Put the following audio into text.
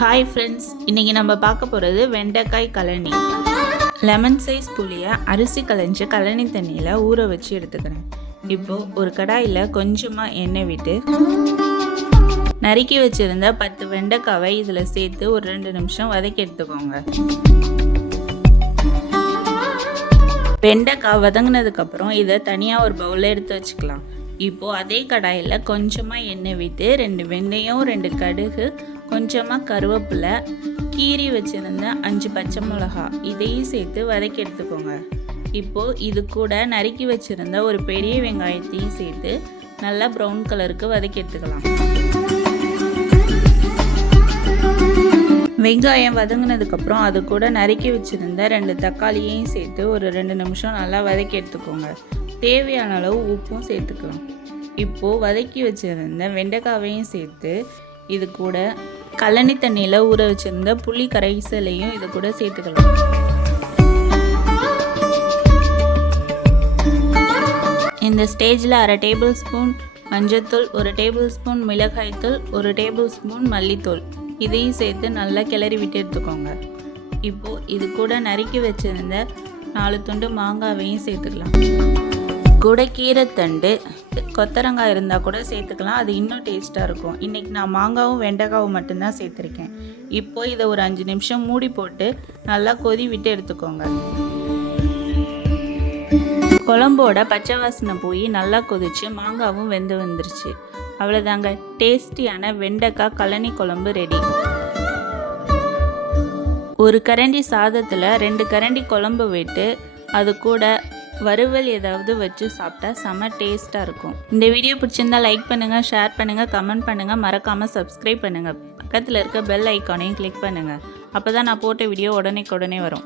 Hi friends இன்றைக்கி நம்ம பார்க்க போகிறது வெண்டைக்காய் கழனி. லெமன் சைஸ் புளியை அரிசி களைஞ்சு கழனி தண்ணியில் ஊற வச்சு எடுத்துக்கிறேன். இப்போது ஒரு கடாயில் கொஞ்சமாக எண்ணெய் விட்டு நறுக்கி வச்சுருந்த பத்து வெண்டைக்காவை இதில் சேர்த்து ஒரு ரெண்டு நிமிஷம் வதக்கி எடுத்துக்கோங்க. வெண்டைக்காய் வதங்கினதுக்கப்புறம் இதை தனியாக ஒரு பவுலில் எடுத்து வச்சுக்கலாம். இப்போது அதே கடாயில் கொஞ்சமாக எண்ணெய் விட்டு ரெண்டு வெந்தயம் ரெண்டு கடுகு கொஞ்சமாக கருவேப்பிலை கீரி வச்சுருந்த அஞ்சு பச்சை மிளகா இதையும் சேர்த்து வதக்கி எடுத்துக்கோங்க. இப்போது இது கூட நறுக்கி வச்சுருந்த ஒரு பெரிய வெங்காயத்தையும் சேர்த்து நல்லா ப்ரௌன் கலருக்கு வதக்கி எடுத்துக்கலாம். வெங்காயம் வதங்கினதுக்கப்புறம் அது கூட நறுக்கி வச்சுருந்த ரெண்டு தக்காளியையும் சேர்த்து ஒரு ரெண்டு நிமிஷம் நல்லா வதக்கி எடுத்துக்கோங்க. தேவையான அளவு உப்பும் சேர்த்துக்கலாம். இப்போது வதக்கி வச்சுருந்த வெண்டைக்காவையும் சேர்த்து இது கூட கழனி தண்ணியில் ஊற வச்சுருந்த புளி கரைசலையும் இதை கூட சேர்த்துக்கலாம். இந்த ஸ்டேஜில் அரை டேபிள் ஸ்பூன் மஞ்சத்தூள் ஒரு டேபிள் ஸ்பூன் மிளகாய்த்தூள் ஒரு டேபிள் ஸ்பூன் மல்லித்தூள். இதையும் சேர்த்து நல்லா கிளறி விட்டு எடுத்துக்கோங்க. இப்போது இது கூட நறுக்கி வச்சுருந்த நாலு துண்டு மாங்காவையும் சேர்த்துக்கலாம். கூட கீரைத்தண்டு கொத்தரங்காய் இருந்தால் கூட சேர்த்துக்கலாம். அது இன்னும் டேஸ்ட்டாக இருக்கும். இன்றைக்கி நான் மாங்காவும் வெண்டைக்காவும் மட்டும்தான் சேர்த்துருக்கேன். இப்போ இதை ஒரு அஞ்சு நிமிஷம் மூடி போட்டு நல்லா கொதி விட்டு எடுத்துக்கோங்க. குழம்போட பச்சை வாசனை போய் நல்லா கொதிச்சு மாங்காவும் வெந்து வந்துருச்சு. அவ்வளோதாங்க டேஸ்டியான வெண்டைக்காய் கழனி குழம்பு ரெடி. ஒரு கரண்டி சாதத்தில் ரெண்டு கரண்டி குழம்பு விட்டு அது கூட வறுவல் ஏதாவது வச்சு சாப்பிட்டா செம டேஸ்ட்டாக இருக்கும். இந்த வீடியோ பிடிச்சிருந்தா லைக் பண்ணுங்கள் ஷேர் பண்ணுங்கள் கமெண்ட் பண்ணுங்கள் மறக்காமல் சப்ஸ்கிரைப் பண்ணுங்கள் பக்கத்தில் இருக்க பெல் ஐக்கானையும் கிளிக் பண்ணுங்கள் அப்போ தான் நான் போட்ட வீடியோ உடனே உடனே வரும்.